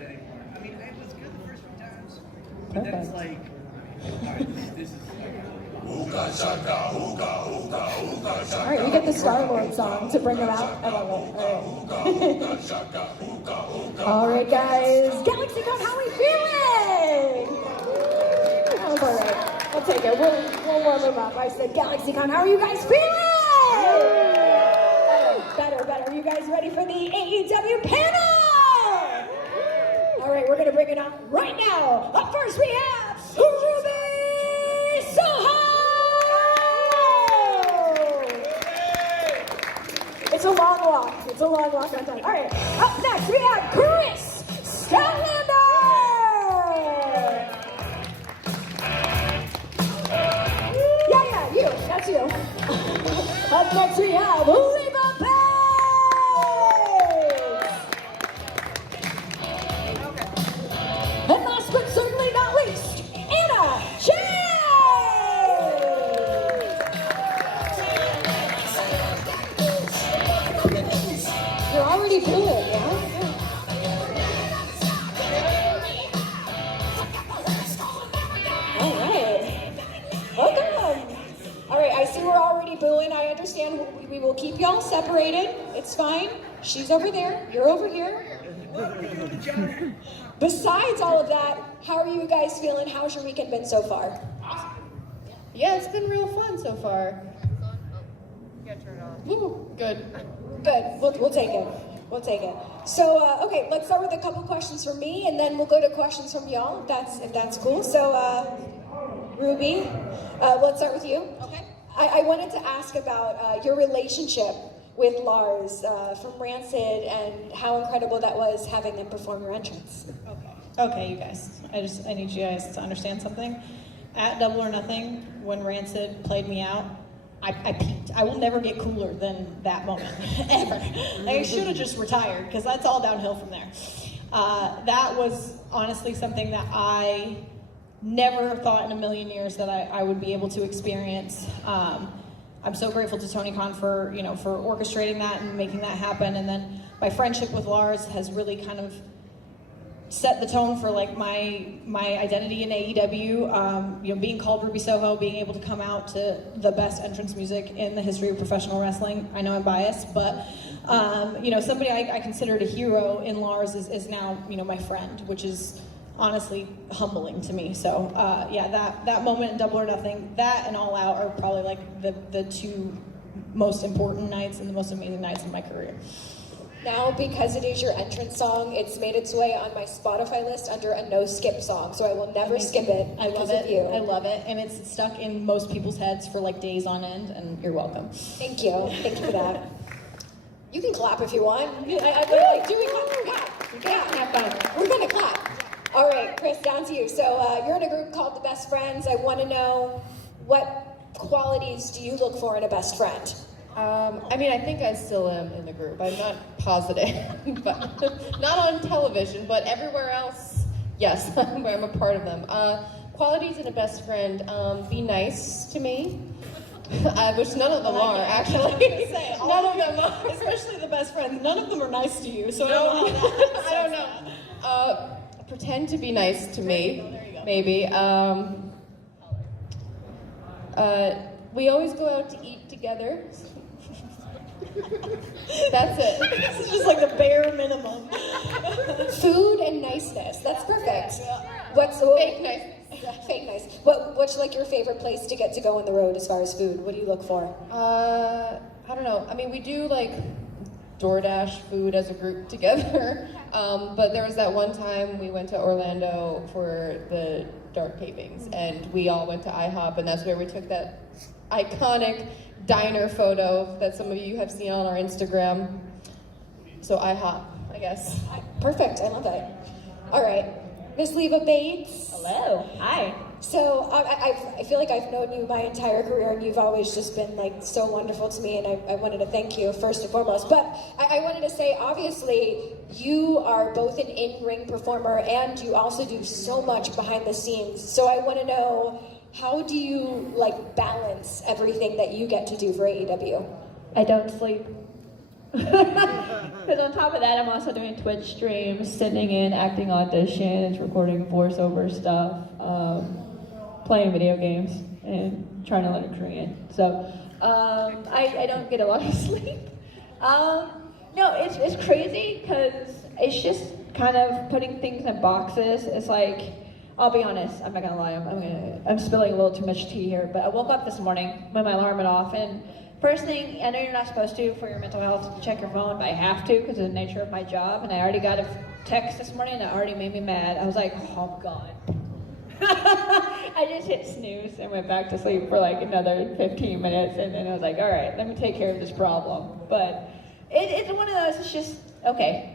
it anymore. I mean, it was good the first few times, but Perfect. then it's like, all right, this is like. All right, we get the Star-Lord song to bring them out. I love it. All right, guys. GalaxyCon, how we feeling? That was all right. I'll take it. We'll warm them up. I said, GalaxyCon, how are you guys feeling? Better. You guys ready for the AEW panel? All right, we're going to bring it up right now. Up first, we have Ruby Soho. It's a long walk. It's a long walk on time. All right. Up next, we have Kris Statlander. Yeah, you. That's you. Up next, we have Leva Bates. And last but certainly not least, J.A.S. You're already doing it, yeah? All right. Welcome. All right, I see we're already booing. I understand we will keep y'all separated. It's fine. She's over there. You're over here. Besides all of that, how are you guys feeling? How's your weekend been so far? Yeah, it's been real fun so far. Ooh, good. We'll take it. We'll take it. So, okay, let's start with a couple questions from me, and then we'll go to questions from y'all, if that's cool. So, Ruby, let's start with you. Okay. I wanted to ask about your relationship with Lars from Rancid and how incredible that was having them perform your entrance. Okay, you guys. I need you guys to understand something. At Double or Nothing, when Rancid played me out, I peaked. I will never get cooler than that moment, ever. I should have just retired, because that's all downhill from there. That was honestly something that I never thought in a million years that I would be able to experience. I'm so grateful to Tony Khan for orchestrating that and making that happen. And then my friendship with Lars has really kind of set the tone for like my identity in AEW. Being called Ruby Soho, being able to come out to the best entrance music in the history of professional wrestling. I know I'm biased, but somebody I considered a hero in Lars is now my friend, which is honestly humbling to me. So that moment in Double or Nothing, that and All Out are probably like the two most important nights and the most amazing nights of my career. Now, because it is your entrance song, it's made its way on my Spotify list under a no-skip song, so I will never skip it because of you. I love it, and it's stuck in most people's heads for like days on end, and you're welcome. Thank you for that. You can clap if you want. Do we clap? Yeah, we're gonna clap. All right, Kris, down to you. So you're in a group called the Best Friends. I want to know, what qualities do you look for in a best friend? I think I still am in the group. I'm not positive, but not on television, but everywhere else, yes, I'm a part of them. Qualities in a best friend, be nice to me, which none of them are, actually. None of them are. Especially the best friends. None of them are nice to you, so no, I don't know. Pretend to be nice to me, maybe. We always go out to eat together. That's it. This is just like the bare minimum. Food and niceness. That's perfect. What's fake nice? Fake nice. What's like your favorite place to get to go on the road as far as food? What do you look for? I don't know. We do like DoorDash food as a group together. But there was that one time we went to Orlando for the Dark Tapings, and we all went to IHOP, and that's where we took that iconic diner photo that some of you have seen on our Instagram. So IHOP, I guess. Perfect, I love that. All right, Miss Leva Bates. Hello, hi. So I feel like I've known you my entire career, and you've always just been like so wonderful to me, and I wanted to thank you first and foremost. But I wanted to say, obviously, you are both an in-ring performer, and you also do so much behind the scenes. So I want to know, how do you like balance everything that you get to do for AEW? I don't sleep. Because on top of that, I'm also doing Twitch streams, sending in acting auditions, recording voiceover stuff, playing video games, and trying to learn Korean. So I don't get a lot of sleep. No, it's crazy because it's just kind of putting things in boxes. It's like, I'll be honest, I'm not gonna lie, I'm spilling a little too much tea here, but I woke up this morning with my alarm went off, and first thing, I know you're not supposed to for your mental health to check your phone, but I have to because of the nature of my job, and I already got a text this morning that already made me mad. I was like, oh God. I just hit snooze and went back to sleep for like another 15 minutes, and then I was like, all right, let me take care of this problem. But it's one of those, it's just, okay.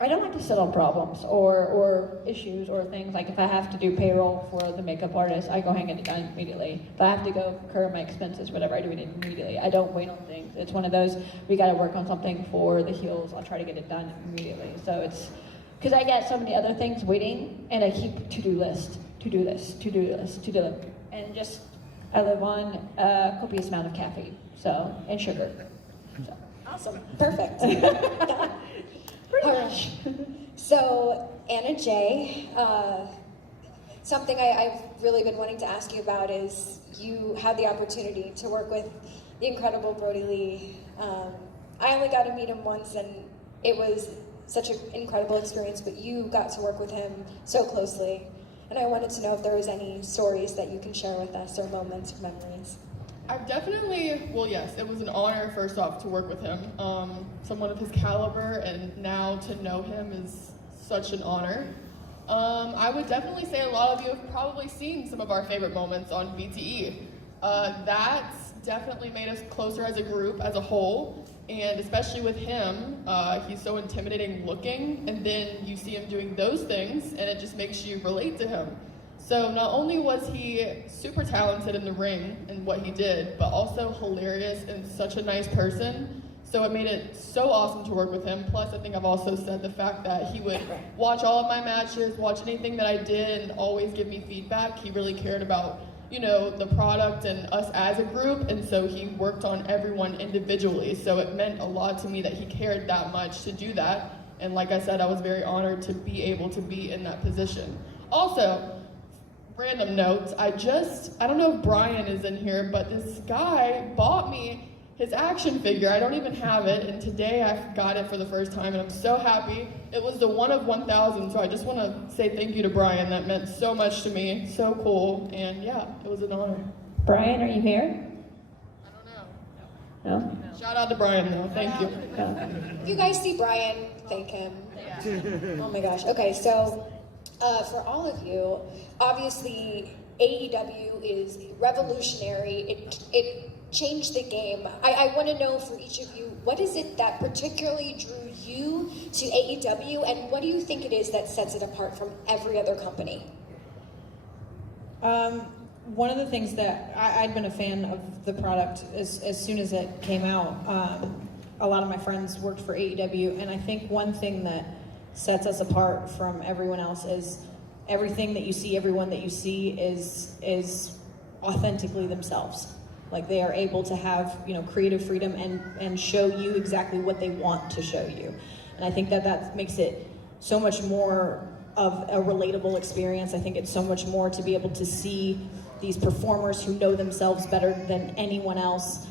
I don't like to sit on problems or issues or things. Like if I have to do payroll for the makeup artist, I go hang it done immediately. If I have to go incur my expenses, whatever, I do it immediately. I don't wait on things. It's one of those, we gotta work on something for the heels, I'll try to get it done immediately. So it's, because I got so many other things waiting, and I keep to-do list, to-do list, to-do list, to-do list. And just, I live on a copious amount of caffeine, so, and sugar. So. Awesome, perfect. All right. So, Anna J, something I've really been wanting to ask you about is you had the opportunity to work with the incredible Brodie Lee. I only got to meet him once, and it was such an incredible experience, but you got to work with him so closely. And I wanted to know if there was any stories that you can share with us or moments or memories. I've definitely, well, yes, it was an honor, first off, to work with him. Someone of his caliber, and now to know him is such an honor. I would definitely say a lot of you have probably seen some of our favorite moments on BTE. That's definitely made us closer as a group, as a whole, and especially with him, he's so intimidating looking, and then you see him doing those things, and it just makes you relate to him. So not only was he super talented in the ring and what he did, but also hilarious and such a nice person. So it made it so awesome to work with him. Plus, I think I've also said the fact that he would watch all of my matches, watch anything that I did, and always give me feedback. He really cared about, you know, the product and us as a group, and so he worked on everyone individually. So it meant a lot to me that he cared that much to do that. And like I said, I was very honored to be able to be in that position. Also, random note, I don't know if Brian is in here, but this guy bought me his action figure. I don't even have it, and today I got it for the first time, and I'm so happy. It was the one of 1,000, so I just want to say thank you to Brian. That meant so much to me, so cool, and yeah, it was an honor. Brian, are you here? I don't know. No? Shout out to Brian, though. Thank you. If you guys see Brian, thank him. Oh my gosh. Okay, so for all of you, obviously AEW is revolutionary. It changed the game. I want to know for each of you, what is it that particularly drew you to AEW, and what do you think it is that sets it apart from every other company? One of the things that I'd been a fan of the product as soon as it came out. A lot of my friends worked for AEW, and I think one thing that sets us apart from everyone else is everything that you see, everyone that you see is authentically themselves. Like they are able to have, you know, creative freedom and show you exactly what they want to show you. And I think that makes it so much more of a relatable experience. I think it's so much more to be able to see these performers who know themselves better than anyone else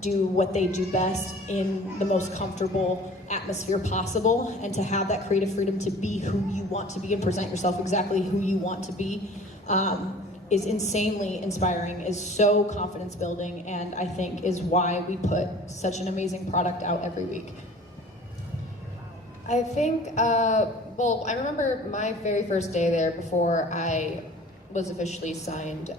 do what they do best in the most comfortable atmosphere possible, and to have that creative freedom to be who you want to be and present yourself exactly who you want to be is insanely inspiring, is so confidence building, and I think is why we put such an amazing product out every week. I think, well, I remember my very first day there before I was officially signed.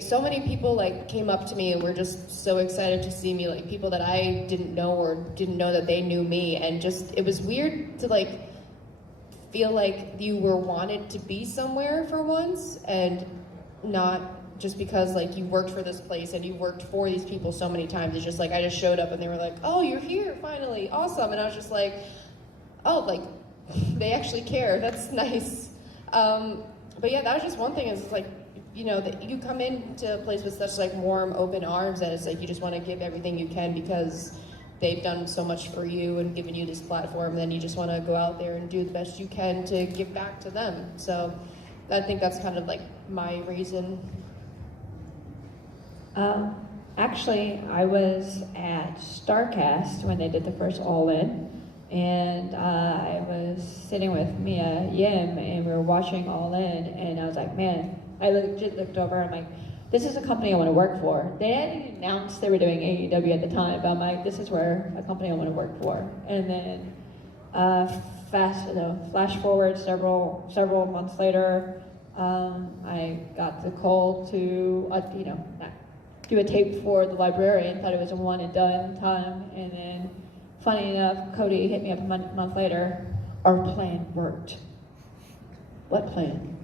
So many people like came up to me and were just so excited to see me, like people that I didn't know or didn't know that they knew me, and just, it was weird to like feel like you were wanted to be somewhere for once, and not just because like you worked for this place and you worked for these people so many times. It's just like I just showed up and they were like, oh, you're here finally, awesome, and I was just like, oh, like they actually care, that's nice. But yeah, that was just one thing, is like you know, that you come into a place with such like warm, open arms that it's like you just want to give everything you can because they've done so much for you and given you this platform, and then you just want to go out there and do the best you can to give back to them. So I think that's kind of like my reason. Actually, I was at StarCast when they did the first All In, and I was sitting with Mia Yim, and we were watching All In, and I was like, man, I legit looked over, and I'm like, this is a company I want to work for. They hadn't announced they were doing AEW at the time, but I'm like, this is where a company I want to work for. And then flash forward several months later, I got the call to do a tape for The Librarian. Thought it was a one and done time, and then funny enough, Cody hit me up a month later. Our plan worked. What plan?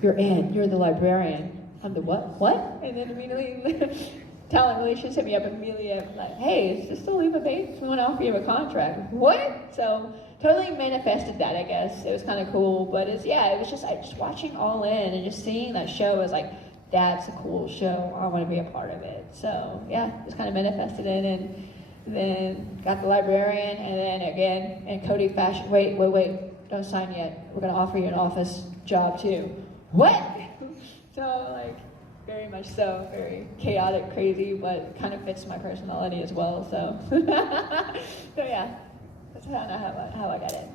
You're in. You're The Librarian. I'm the what? What? And then immediately, talent relations hit me up immediately. I'm like, hey, is this still Leva Bates? We want to offer you a contract. What? So totally manifested that, I guess. It was kind of cool, but it was just watching All In and just seeing that show was like, that's a cool show. I want to be a part of it. So yeah, just kind of manifested it, and then got The Librarian, and then again, and Cody fashion. Wait, don't sign yet. We're gonna offer you an office job too. What? So like, very much so, very chaotic, crazy, but kind of fits my personality as well. So, so yeah, that's how I got in.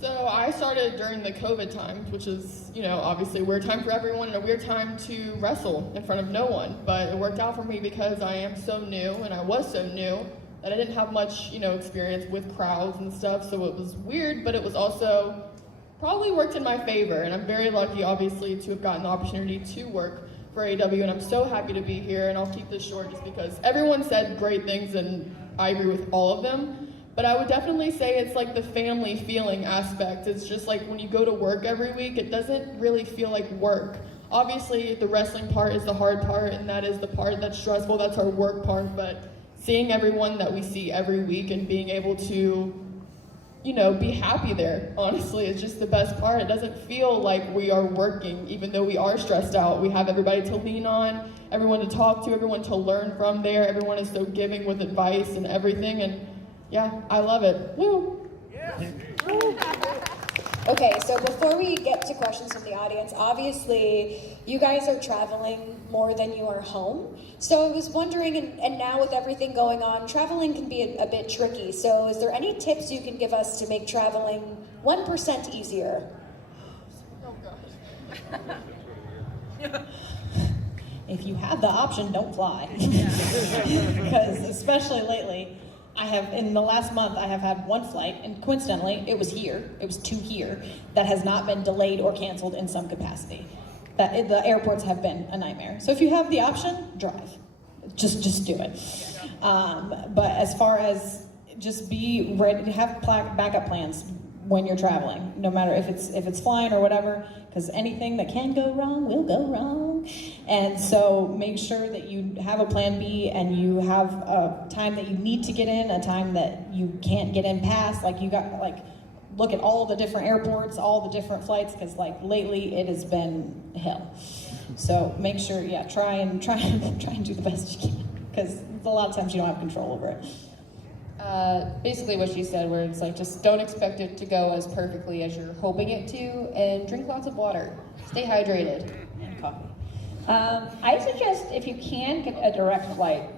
So I started during the COVID times, which is, obviously a weird time for everyone and a weird time to wrestle in front of no one. But it worked out for me because I am so new, and I was so new that I didn't have much, experience with crowds and stuff. So it was weird, but it was also probably worked in my favor. And I'm very lucky, obviously, to have gotten the opportunity to work for AEW. And I'm so happy to be here. And I'll keep this short just because everyone said great things, and I agree with all of them. But I would definitely say it's like the family feeling aspect. It's just like when you go to work every week, it doesn't really feel like work. Obviously, the wrestling part is the hard part, and that is the part that's stressful. That's our work part. But seeing everyone that we see every week and being able to, be happy there, honestly, is just the best part. It doesn't feel like we are working, even though we are stressed out. We have everybody to lean on, everyone to talk to, everyone to learn from there. Everyone is so giving with advice and everything. And yeah, I love it. Woo! Yes. Okay, so before we get to questions from the audience, obviously you guys are traveling more than you are home. So I was wondering, and now with everything going on, traveling can be a bit tricky. So is there any tips you can give us to make traveling 1% easier? Oh gosh. If you have the option, don't fly. Because especially lately, in the last month, I have had one flight, and coincidentally, it was to here, that has not been delayed or canceled in some capacity. The airports have been a nightmare. So if you have the option, drive. Just do it. But as far as just be ready to have backup plans when you're traveling, no matter if it's flying or whatever, because anything that can go wrong will go wrong. And so make sure that you have a plan B, and you have a time that you need to get in, a time that you can't get in past. Look at all the different airports, all the different flights, because lately it has been hell. So make sure, try and do the best you can, because a lot of times you don't have control over it. Basically what she said, where it's like, just don't expect it to go as perfectly as you're hoping it to, and drink lots of water. Stay hydrated. And coffee. I suggest, if you can, get a direct flight.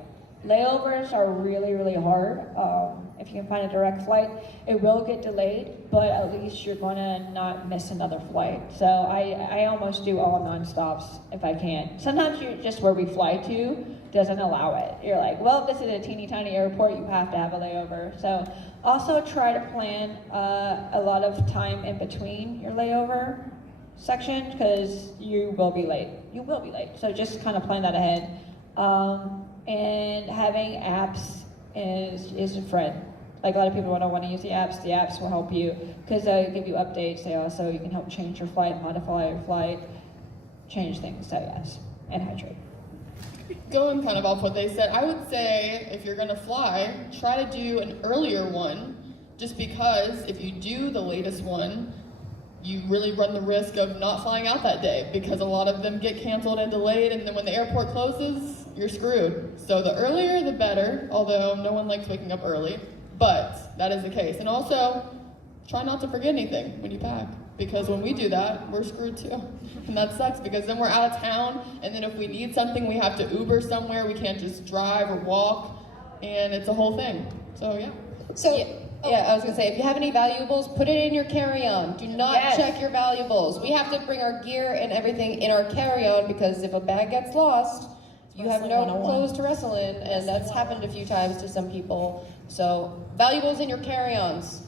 Layovers are really, really hard. If you can find a direct flight, it will get delayed, but at least you're gonna not miss another flight. So I almost do all non-stops if I can. Sometimes just where we fly to doesn't allow it. You're like, well, this is a teeny tiny airport, you have to have a layover. So also try to plan a lot of time in between your layover section, because you will be late. You will be late. So just kind of plan that ahead. And having apps is a friend. Like, a lot of people don't want to use the apps. The apps will help you because they give you updates. They also, you can help change your flight, modify your flight, change things. So yes, and hydrate. Going kind of off what they said, I would say if you're gonna fly, try to do an earlier one, just because if you do the latest one, you really run the risk of not flying out that day because a lot of them get canceled and delayed, and then when the airport closes, you're screwed. So the earlier the better, although no one likes waking up early, but that is the case. And also, try not to forget anything when you pack, because when we do that, we're screwed too. And that sucks because then we're out of town, and then if we need something, we have to Uber somewhere, we can't just drive or walk, and it's a whole thing. So yeah. So, Yeah, I was gonna say, if you have any valuables, put it in your carry-on. Do not check your valuables. We have to bring our gear and everything in our carry-on because if a bag gets lost, you have no clothes to wrestle in, and that's happened a few times to some people. So, valuables in your carry-ons.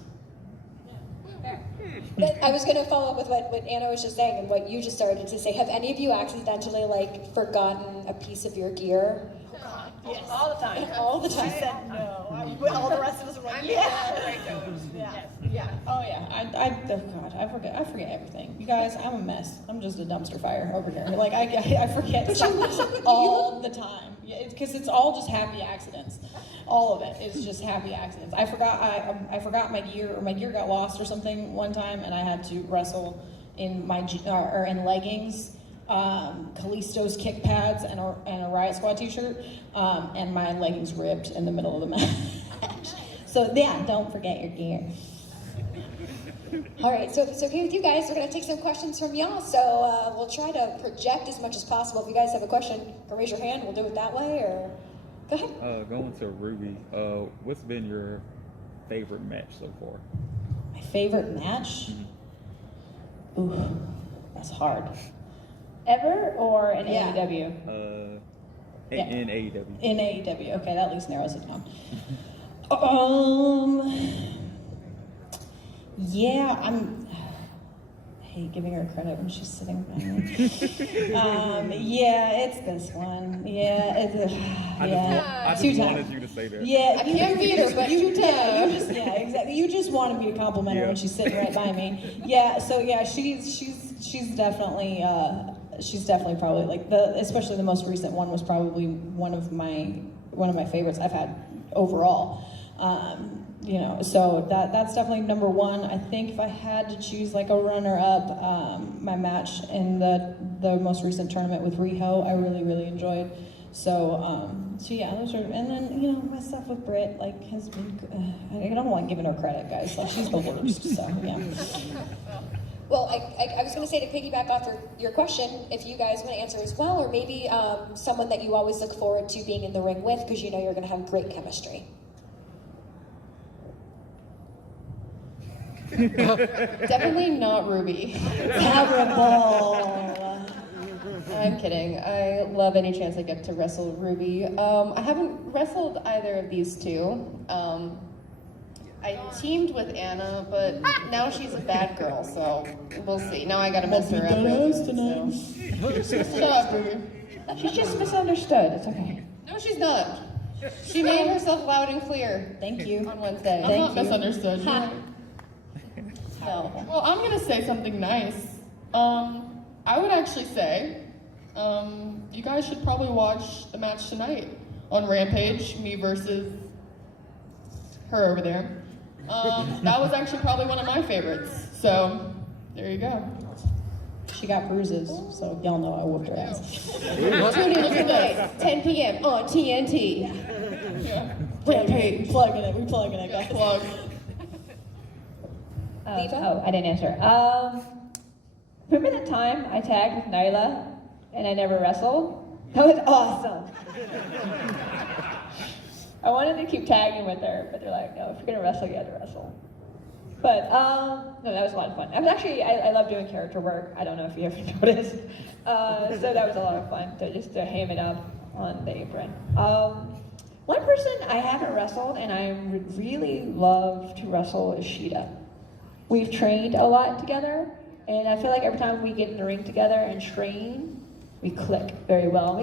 I was going to follow up with what Anna was just saying and what you just started to say. Have any of you accidentally, like, forgotten a piece of your gear? Yes. All the time. All the time. She said no. All the rest of us were like, yeah. Oh yeah. Oh God, I forget everything. You guys, I'm a mess. I'm just a dumpster fire over here. Like I forget stuff all the time. Yeah, because it's all just happy accidents. All of it is just happy accidents. I forgot my gear, or my gear got lost or something one time, and I had to wrestle in my or in leggings. Kalisto's kick pads and a Riot Squad t-shirt, and my leggings ripped in the middle of the match. So yeah, don't forget your gear. All right, so if it's okay with you guys, we're going to take some questions from y'all. So we'll try to project as much as possible. If you guys have a question, you can raise your hand. We'll do it that way, or go ahead. Going to Ruby, what's been your favorite match so far? My favorite match? Ooh, that's hard. Ever or in Yeah. AEW? In AEW. In AEW, okay, that at least narrows it down. Yeah, I hate giving her credit when she's sitting behind me. Yeah, it's this one. Yeah, I just two wanted times. you to say that. Yeah, I can't beat her, but you yeah, exactly. You just wanted me to compliment her when she's sitting right by me. Yeah, so yeah, she's definitely probably like especially the most recent one was probably one of my favorites I've had overall. So that's definitely number one. I think if I had to choose like a runner-up, my match in the most recent tournament with Riho, I really enjoyed. So yeah, those are, and then my stuff with Britt has been. I don't like giving her credit, guys. Like she's the worst. So yeah. Well, I was going to say, to piggyback off your question, if you guys want to answer as well, or maybe someone that you always look forward to being in the ring with because you know you're going to have great chemistry. Definitely not Ruby. Terrible. I'm kidding. I love any chance I get to wrestle Ruby. I haven't wrestled either of these two. I teamed with Anna, but now she's a bad girl, so we'll see. Now I gotta mess her up real good, so. Shut up, Ruby. She's just misunderstood. It's okay. No, she's not. She made herself loud and clear. Thank you. On Wednesday. I'm not misunderstood. No. Well, I'm gonna say something nice. I would actually say, you guys should probably watch the match tonight on Rampage, me versus her over there. That was actually probably one of my favorites. So, there you go. She got bruises, so y'all know I whooped her ass. Tune in tonight, 10 p.m. on TNT. Yeah. Rampage. We plugging it, guys. Plug. Oh, I didn't answer. Remember the time I tagged with Nyla and I never wrestled? That was awesome. I wanted to keep tagging with her, but they're like, no, if you're gonna wrestle, you have to wrestle. But no, that was a lot of fun. I love doing character work. I don't know if you ever noticed. So that was a lot of fun to ham it up on the apron. One person I haven't wrestled and I would really love to wrestle is Sheeta. We've trained a lot together, and I feel like every time we get in the ring together and train, we click very well.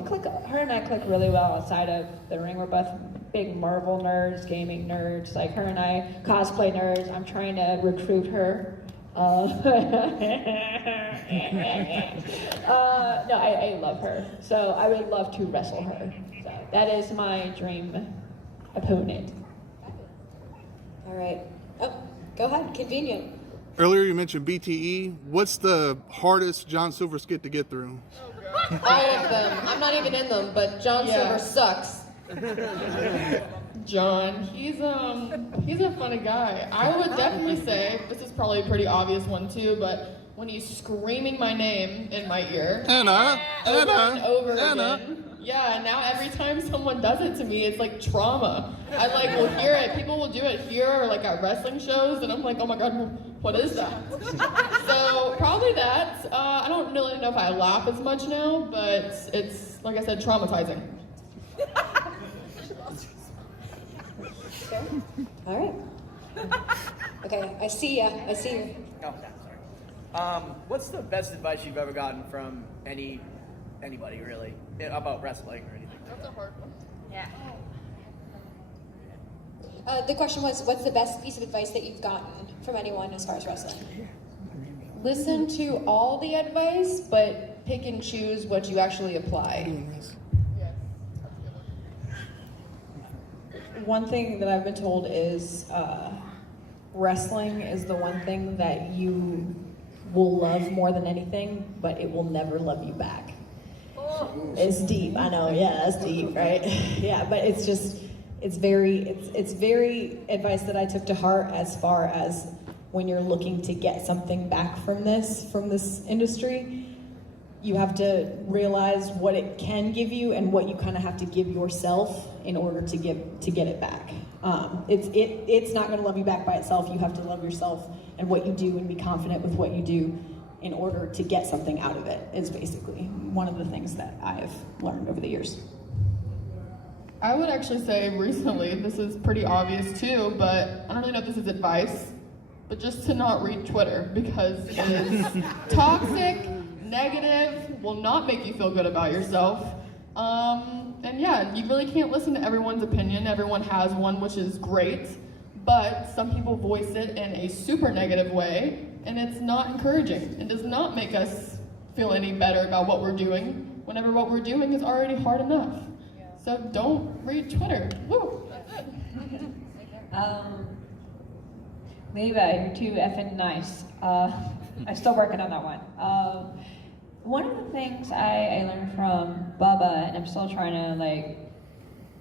Her and I click really well outside of the ring. We're both big Marvel nerds, gaming nerds. Like her and I, cosplay nerds. I'm trying to recruit her. No, I love her. So I would love to wrestle her. So that is my dream opponent. All right. Oh, go ahead. Convenient. Earlier you mentioned BTE. What's the hardest John Silver skit to get through? All of them. I'm not even in them, but John Silver sucks. John, he's a funny guy. I would definitely say, this is probably a pretty obvious one too, but when he's screaming my name in my ear over and over again. Yeah, and now every time someone does it to me, it's like trauma. I like will hear it. People will do it here or like at wrestling shows, and I'm like, oh my god, what is that? So probably that. I don't really know if I laugh as much now, but it's, like I said, traumatizing. All right. Okay, I see ya. I see you. Oh, sorry. What's the best advice you've ever gotten from anybody really about wrestling or anything? That's a hard one. Yeah. The question was, what's the best piece of advice that you've gotten from anyone as far as wrestling? Listen to all the advice, but pick and choose what you actually apply. One thing that I've been told is wrestling is the one thing that you will love more than anything, but it will never love you back. It's deep, I know, yeah, that's deep, right? Yeah, but it's just, it's very advice that I took to heart as far as when you're looking to get something back from this industry. You have to realize what it can give you and what you kind of have to give yourself in order to get it back. It's not going to love you back by itself. You have to love yourself and what you do and be confident with what you do in order to get something out of it, is basically one of the things that I have learned over the years. I would actually say recently, this is pretty obvious too, but I don't really know if this is advice, but just to not read Twitter, because it is toxic, negative, will not make you feel good about yourself. And yeah, you really can't listen to everyone's opinion. Everyone has one, which is great, but some people voice it in a super negative way, and it's not encouraging. It does not make us feel any better about what we're doing, whenever what we're doing is already hard enough. So don't read Twitter. Woo! Leva, you're too effing nice. I'm still working on that one. One of the things I learned from Bubba, and I'm still trying to like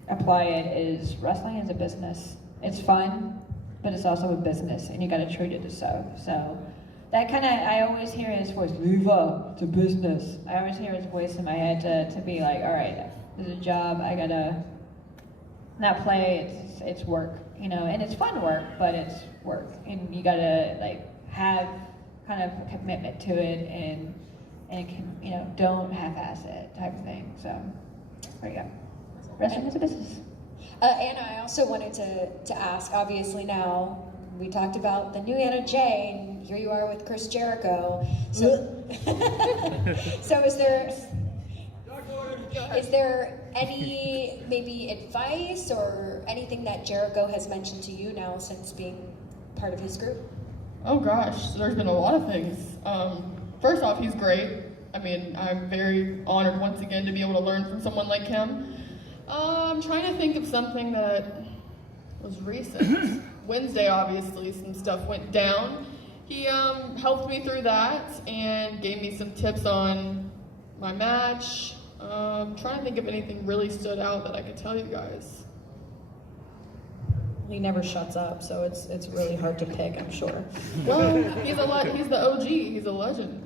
apply it, is wrestling is a business. It's fun, but it's also a business, and you got to treat it as so. So that kind of, I always hear his voice, Leva, it's a business. I always hear his voice in my head to be like, all right, this is a job. I gotta not play. It's work, you know, and it's fun work, but it's work, and you gotta like have kind of a commitment to it, and can, you know, don't half-ass it type of thing. So there you go. Wrestling is a business. Anna, I also wanted to ask, obviously now, we talked about the new Anna J, and here you are with Chris Jericho. So, so is there any maybe advice or anything that Jericho has mentioned to you now since being part of his group? Oh gosh, there's been a lot of things. First off, he's great. I mean, I'm very honored once again to be able to learn from someone like him. I'm trying to think of something that was recent. Wednesday, obviously, some stuff went down. He helped me through that and gave me some tips on my match. I'm trying to think if anything really stood out that I could tell you guys. He never shuts up, so it's really hard to pick, I'm sure. Well, he's the OG. He's a legend.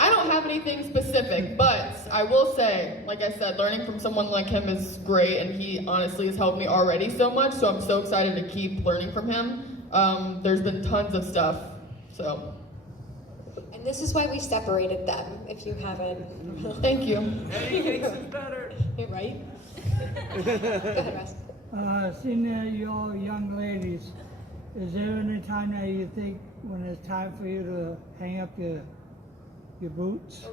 I don't have anything specific, but I will say, like I said, learning from someone like him is great, and he honestly has helped me already so much, so I'm so excited to keep learning from him. There's been tons of stuff, so. And this is why we separated them, if you haven't. Thank you. Any case is better. Right? Go ahead, Russ. Seeing you all young ladies, is there any time that you think when it's time for you to hang up your boots,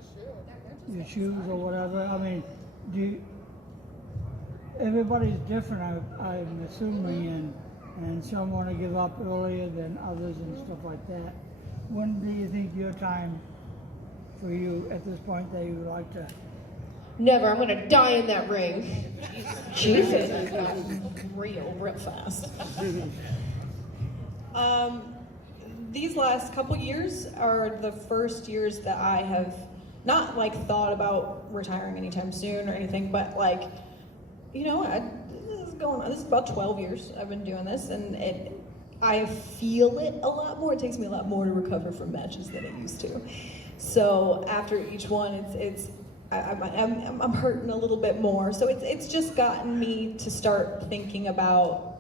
your shoes or whatever? I mean, everybody's different, I'm assuming, and some want to give up earlier than others and stuff like that. When do you think your time for you at this point that you would like to? Never, I'm gonna die in that ring. Jesus, real fast. These last couple years are the first years that I have not like thought about retiring anytime soon or anything, but like, you know, this is about 12 years I've been doing this, and I feel it a lot more. It takes me a lot more to recover from matches than it used to. So after each one, I'm hurting a little bit more. So it's just gotten me to start thinking about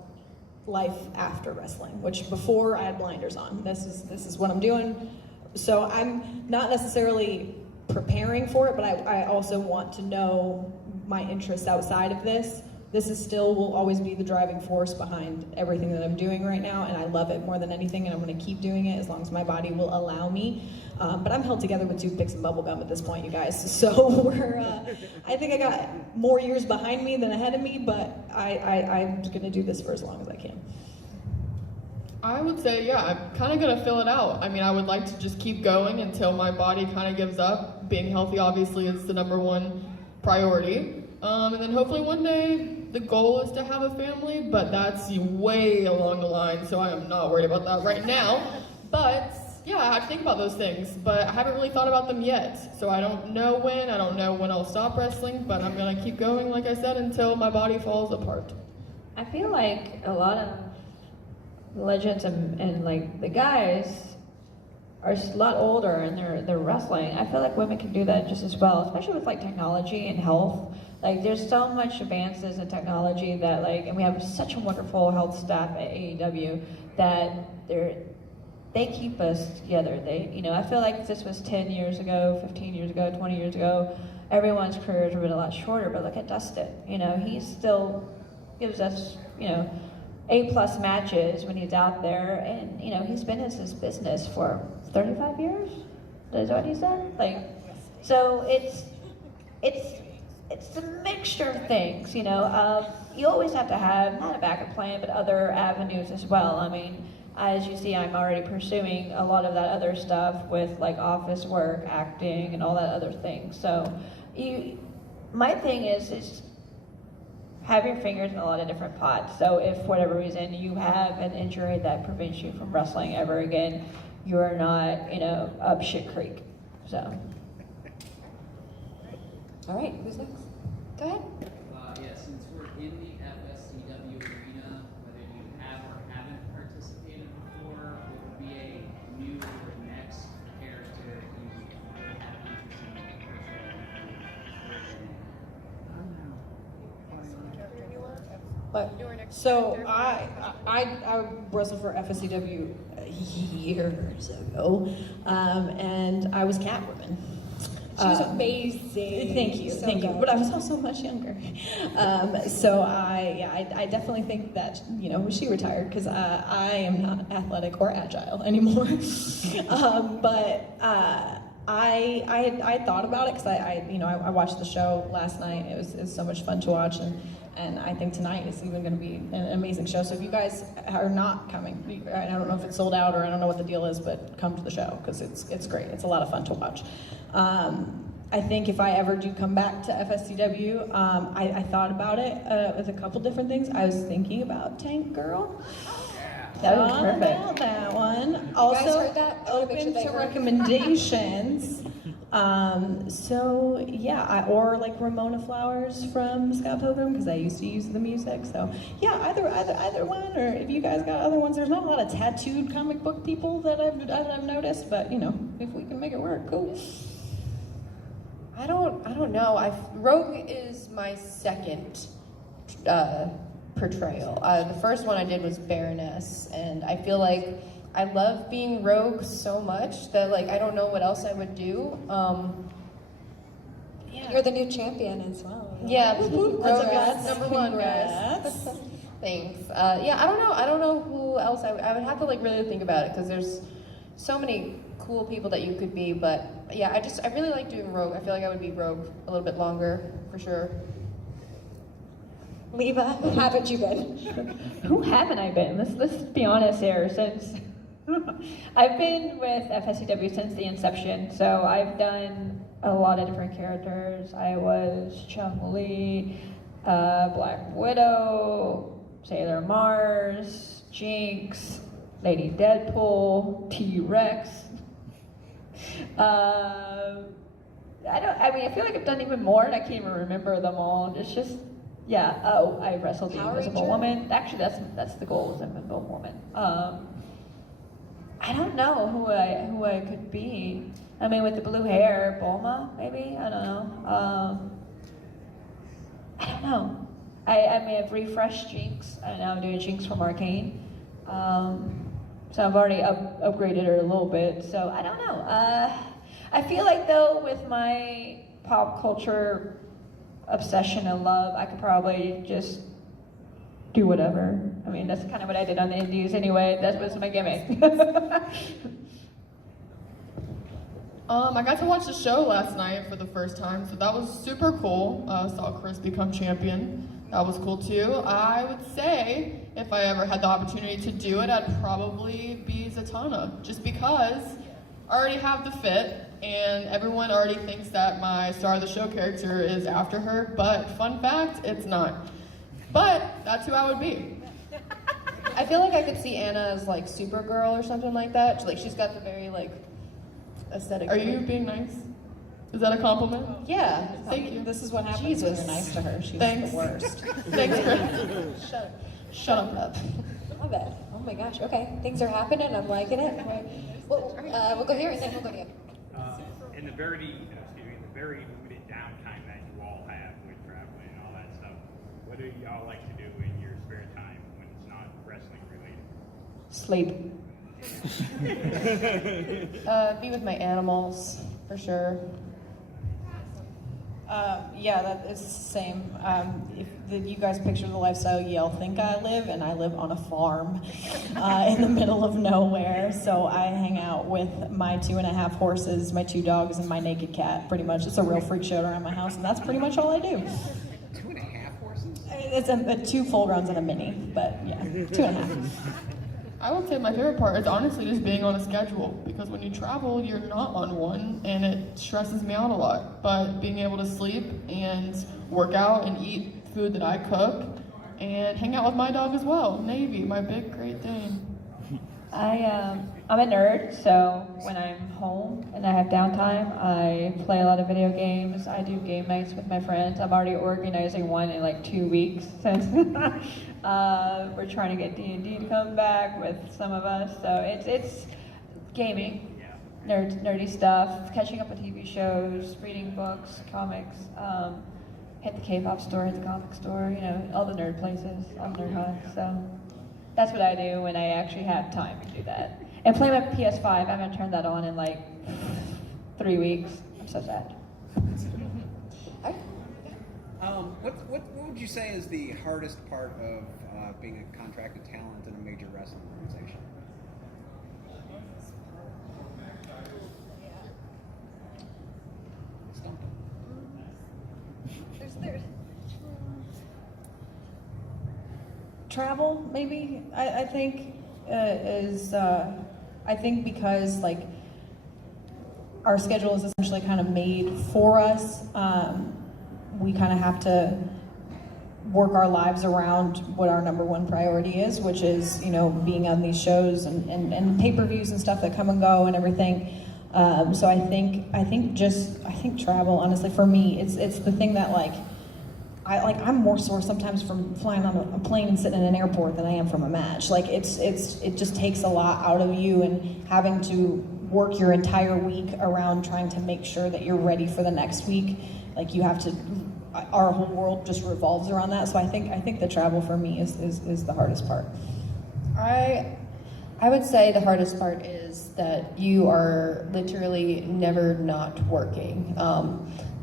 life after wrestling, which before I had blinders on. This is what I'm doing. So I'm not necessarily preparing for it, but I also want to know my interests outside of this. This is still will always be the driving force behind everything that I'm doing right now, and I love it more than anything, and I'm going to keep doing it as long as my body will allow me. But I'm held together with toothpicks and bubble gum at this point, you guys. So I think I got more years behind me than ahead of me, but I'm going to do this for as long as I can. I would say, yeah, I'm kind of going to fill it out. I mean, I would like to just keep going until my body kind of gives up. Being healthy, obviously, is the #1 priority. And then hopefully one day, the goal is to have a family, but that's way along the line, so I am not worried about that right now. But yeah, I have to think about those things, but I haven't really thought about them yet. So I don't know when I'll stop wrestling, but I'm gonna keep going, like I said, until my body falls apart. I feel like a lot of legends and like the guys are a lot older and they're wrestling. I feel like women can do that just as well, especially with like technology and health. Like there's so much advances in technology that like, and we have such a wonderful health staff at AEW that they keep us together. I feel like this was 10 years ago, 15 years ago, 20 years ago, everyone's careers have been a lot shorter, but look at Dustin. He still gives us, A+ matches when he's out there, and he's been in this business for 35 years. Is that what he said? So it's a mixture of things. You always have to have not a backup plan, but other avenues as well. I mean, as you see, I'm already pursuing a lot of that other stuff with like office work, acting, and all that other things. So, my thing is have your fingers in a lot of different pots. So if for whatever reason you have an injury that prevents you from wrestling ever again, you are not, up shit creek. So. All right, who's next? Go ahead. Yeah, since we're in the FSCW arena, whether you have or haven't participated before, what would be a new or next character you would have interest in But so I wrestled for FSCW years ago, and I was Catwoman. She was amazing. Thank you, So thank you. good. But I was also much younger. So I definitely think that she retired because I am not athletic or agile anymore. But I thought about it because I watched the show last night. It was so much fun to watch, and I think tonight is even going to be an amazing show. So if you guys are not coming, I don't know if it's sold out or I don't know what the deal is, but come to the show because it's great. It's a lot of fun to watch. I think if I ever do come back to FSCW, I thought about it with a couple different things. I was thinking about Tank Girl. That would be perfect. About that one. You Also, guys heard that? I wanna make open sure they to heard. recommendations. So yeah, or like Ramona Flowers from Scott Pilgrim because I used to use the music. So yeah, either one, or if you guys got other ones. There's not a lot of tattooed comic book people that I've noticed, but if we can make it work, cool. I don't know. Rogue is my second portrayal. The first one I did was Baroness, and I feel like I love being Rogue so much that I don't know what else I would do. Yeah. You're the new champion as well. Yeah, Rogue Congrats. is #1, guys. Thanks. Yeah, I don't know who else I would have to really think about it because there's so many cool people that you could be, but yeah, I really like doing Rogue. I feel like I would be Rogue a little bit longer for sure. Leva, who haven't you been? Who haven't I been? Let's be honest here. Since I've been with FSCW since the inception, so I've done a lot of different characters. I was Chun-Li, Black Widow, Sailor Mars, Jinx, Lady Deadpool, T-Rex. I feel like I've done even more and I can't even remember them all. It's just, yeah. Oh, I wrestled the Invisible Ranger? Woman. Actually, that's the goal, is Invisible Woman. I don't know who I could be. I mean, with the blue hair, Bulma, maybe? I don't know. I don't know. I may have refreshed Jinx. I know I'm doing Jinx from Arcane. So I've already upgraded her a little bit. So I don't know. I feel like, though, with my pop culture obsession and love, I could probably just do whatever. I mean, that's kind of what I did on the Indies anyway. That was my gimmick. I got to watch the show last night for the first time, so that was super cool. Saw Kris become champion. That was cool too. I would say if I ever had the opportunity to do it, I'd probably be Zatanna, just because I already have the fit, and everyone already thinks that my Star of the Show character is after her, but fun fact, it's not. But that's who I would be. I feel like I could see Anna as like Supergirl or something like that. Like she's got the very like aesthetic. Are you being nice? Is that a compliment? Yeah. Thank you. This is what happens Jesus. when you're nice to her. She's Thanks. the worst. Thanks, Kris. Shut up. Love it. Oh my gosh. Okay, things are happening. I'm liking it. Well, we'll go here and then we'll go to you. In the very limited downtime that you all have with traveling and all that stuff, what do y'all like to do in your spare time when it's not wrestling related? Sleep. Be with my animals, for sure. Yeah, that is the same. You guys picture the lifestyle y'all think I live, and I live on a farm in the middle of nowhere. So I hang out with my 2.5 horses, my 2 dogs, and my naked cat. Pretty much, it's a real freak show around my house, and that's pretty much all I do. 2.5 horses? It's 2 full grounds and a mini, but yeah, 2.5. I would say my favorite part is honestly just being on a schedule, because when you travel, you're not on one, and it stresses me out a lot. But being able to sleep and work out and eat food that I cook, and hang out with my dog as well, Navy, my big Great Dane. I'm a nerd, so when I'm home and I have downtime, I play a lot of video games. I do game nights with my friends. I'm already organizing one in like 2 weeks since we're trying to get D&D to come back with some of us. So it's gaming, nerdy stuff, catching up with TV shows, reading books, comics, hit the K-pop store, hit the comic store, you know, all the nerd places, all the nerd hunts. So that's what I do when I actually have time to do that. And play my PS5. I haven't turned that on in like 3 weeks. I'm so sad. What would you say is the hardest part of being a contracted talent in a major wrestling organization? Travel, maybe, I think I think because like our schedule is essentially kind of made for us, we kind of have to work our lives around what our number one priority is, which is, you know, being on these shows and pay-per-views and stuff that come and go and everything. So I think travel, honestly, for me, it's the thing that I'm more sore sometimes from flying on a plane and sitting in an airport than I am from a match. Like it just takes a lot out of you, and having to work your entire week around trying to make sure that you're ready for the next week. Like you have to, our whole world just revolves around that. So I think the travel for me is the hardest part. I would say the hardest part is that you are literally never not working.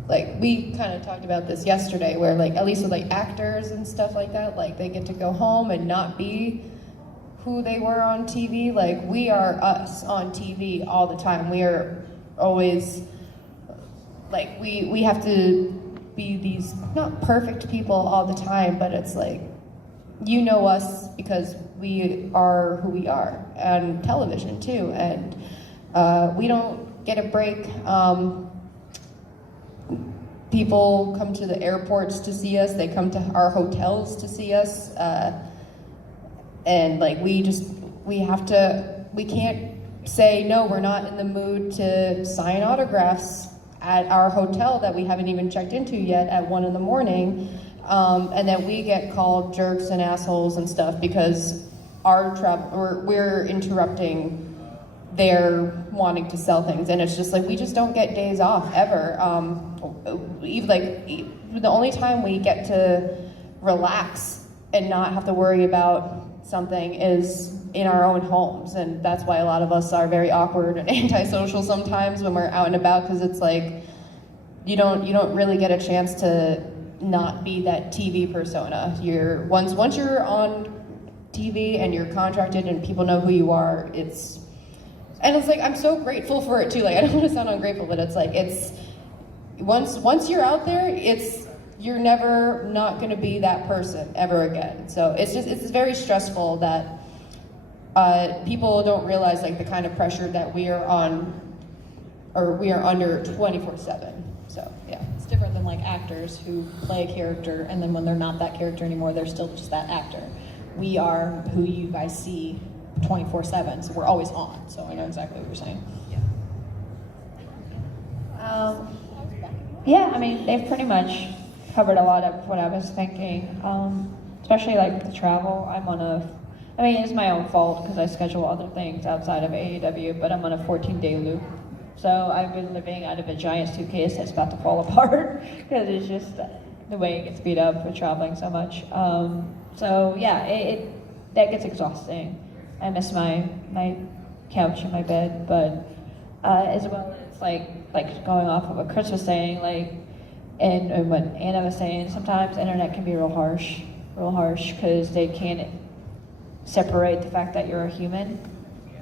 Like we kind of talked about this yesterday, where like at least with like actors and stuff like that, like they get to go home and not be who they were on TV. Like we are us on TV all the time. We are always like we have to be these not perfect people all the time, but it's like, you know us because we are who we are, and television too, and we don't get a break. People come to the airports to see us, they come to our hotels to see us, and like we we can't say, no, we're not in the mood to sign autographs at our hotel that we haven't even checked into yet at 1 a.m. And then we get called jerks and assholes and stuff because we're interrupting their wanting to sell things, and it's just like we just don't get days off ever. The only time we get to relax and not have to worry about something is in our own homes, and that's why a lot of us are very awkward and antisocial sometimes when we're out and about, because it's like you don't really get a chance to not be that TV persona. Once you're on TV and you're contracted and people know who you are, it's like I'm so grateful for it too. Like, I don't want to sound ungrateful, but it's like once you're out there, you're never not going to be that person ever again. So it's very stressful that people don't realize like the kind of pressure that we are on, or we are under 24/7. So yeah, It's different than like actors who play a character, and then when they're not that character anymore, they're still just that actor. We are who you guys see 24/7, so we're always on. So I know exactly what you're saying. Yeah, I mean, they've pretty much covered a lot of what I was thinking, especially like the travel. It's my own fault because I schedule other things outside of AEW, but I'm on a 14-day loop. So I've been living out of a giant suitcase that's about to fall apart because it's just the way it gets beat up for traveling so much. So yeah, that gets exhausting. I miss my couch and my bed, but as well as like going off of what Kris was saying, and what Anna was saying, sometimes the internet can be real harsh because they can't separate the fact that you're a human.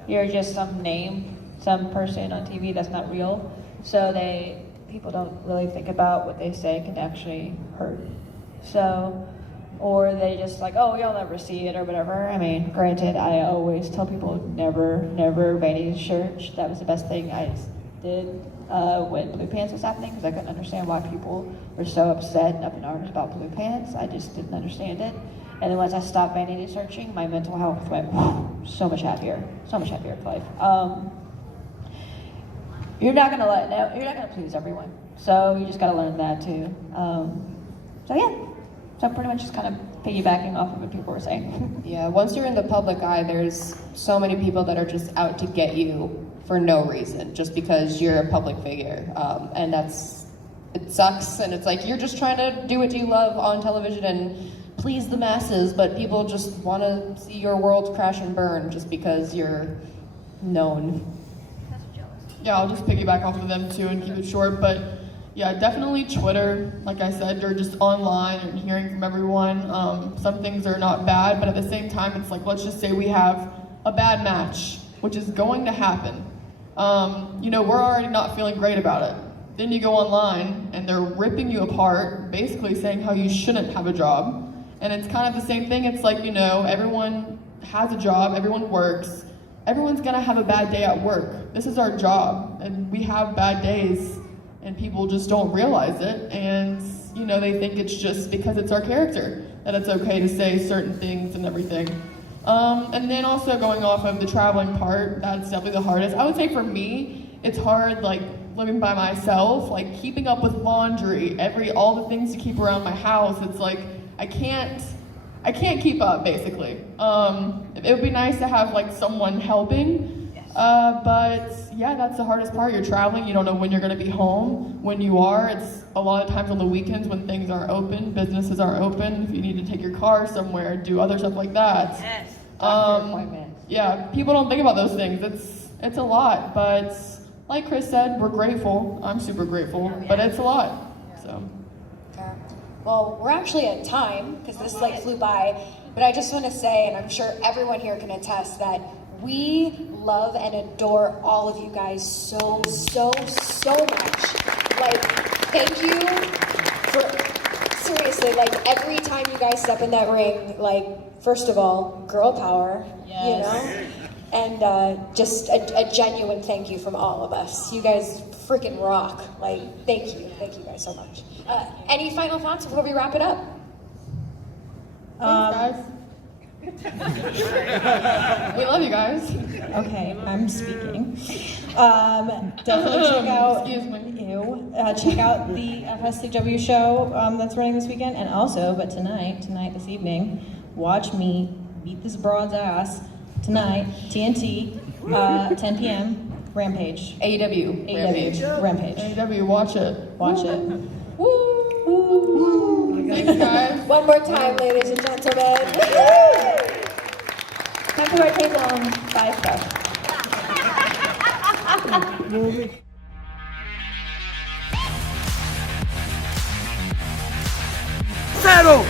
You're just some name, some person on TV that's not real. So people don't really think about what they say can actually hurt. So, or they just like, oh, you'll never see it or whatever. I mean, granted, I always tell people never vanity search. That was the best thing I did when Blue Pants was happening, because I couldn't understand why people were so upset and up in arms about Blue Pants. I just didn't understand it. And then once I stopped vanity searching, my mental health went so much happier in life. You're not gonna please everyone, so you just gotta learn that too. So pretty much just kind of piggybacking off of what people were saying. Yeah, once you're in the public eye, there's so many people that are just out to get you for no reason, just because you're a public figure, and it sucks. And it's like you're just trying to do what you love on television and please the masses, but people just want to see your world crash and burn just because you're known. Yeah, I'll just piggyback off of them too and keep it short, but yeah, definitely Twitter. Like I said, they're just online and hearing from everyone. Some things are not bad, but at the same time, it's like, let's just say we have a bad match, which is going to happen. We're already not feeling great about it. Then you go online and they're ripping you apart, basically saying how you shouldn't have a job. And it's kind of the same thing. It's like, everyone has a job, everyone works. Everyone's gonna have a bad day at work. This is our job, and we have bad days, and people just don't realize it. And, they think it's just because it's our character that it's okay to say certain things and everything. And then also going off of the traveling part, that's definitely the hardest. I would say for me, it's hard, living by myself, keeping up with laundry, all the things to keep around my house. It's like, I can't keep up, basically. It would be nice to have someone helping, but yeah, that's the hardest part. You're traveling, you don't know when you're gonna be home. When you are, it's a lot of times on the weekends when things aren't open, businesses aren't open. If you need to take your car somewhere, do other stuff like that. Yes. Doctor appointments. Yeah, people don't think about those things. It's a lot, but like Kris said, we're grateful. I'm super grateful, but it's a lot. So. Well, we're actually at time because this flew by, but I just want to say, and I'm sure everyone here can attest, that we love and adore all of you guys so much. Thank you for, seriously, every time you guys step in that ring, first of all, girl power, and just a genuine thank you from all of us. You guys freaking rock. Thank you guys so much. Any final thoughts before we wrap it up? Thanks, guys. We love you guys. Okay, I'm speaking. Definitely check out. Excuse me. Check out the FSCW show that's running this weekend, and also, but tonight, this evening, watch me beat this broad's ass tonight. TNT, 10 p.m. Rampage. AEW. Rampage. AEW, watch it. Watch it. Thanks, guys. One more time, ladies and gentlemen. Time to our table and buy stuff. Settle!